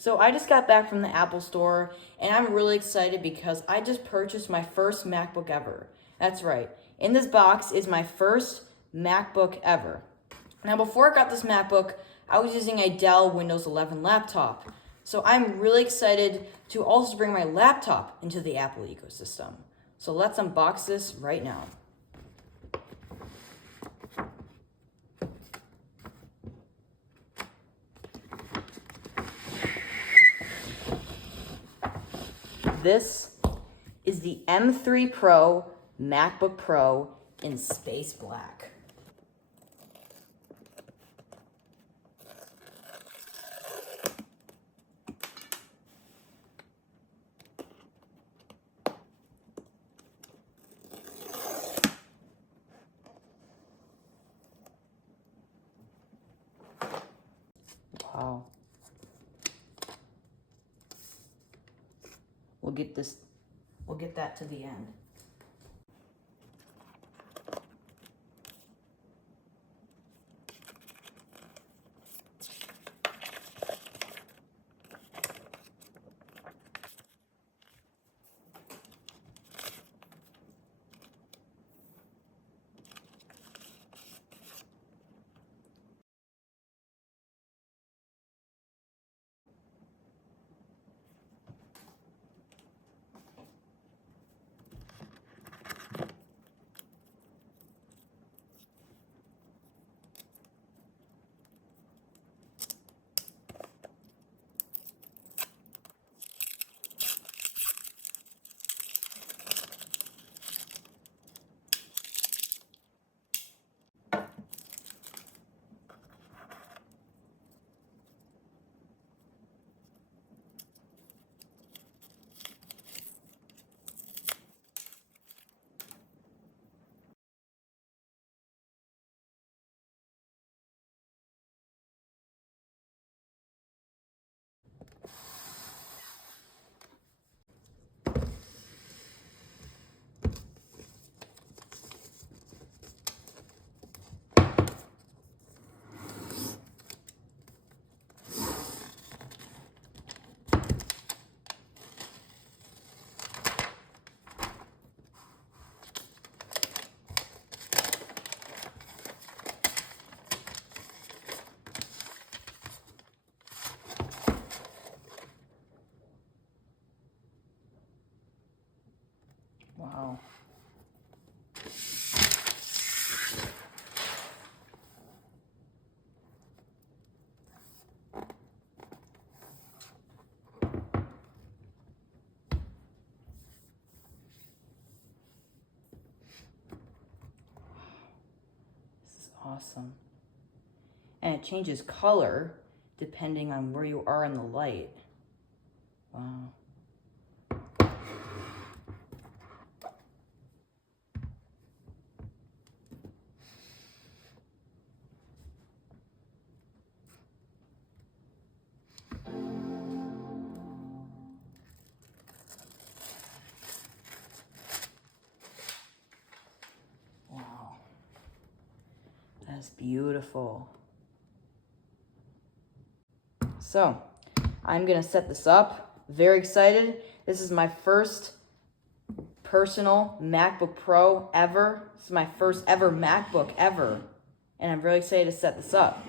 So I just got back from the Apple store and I'm really excited because I just purchased my first MacBook ever. That's right. In this box is my first MacBook ever. Now before I got this MacBook, I was using a Dell Windows 11 laptop. So I'm really excited to also bring my laptop into the Apple ecosystem. So let's unbox this right now. This is the M3 Pro MacBook Pro in space black. Wow. We'll get that to the end. Wow. This is awesome. And it changes color depending on where you are in the light. Wow. Wow. That's beautiful. So, I'm gonna set this up. Very excited. This is my first personal MacBook Pro ever. This is my first ever MacBook ever. And I'm really excited to set this up.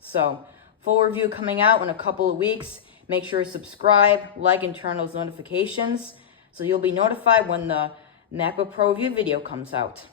So, full review coming out in a couple of weeks. Make sure to subscribe, like, and turn on those notifications so you'll be notified when the MacBook Pro review video comes out.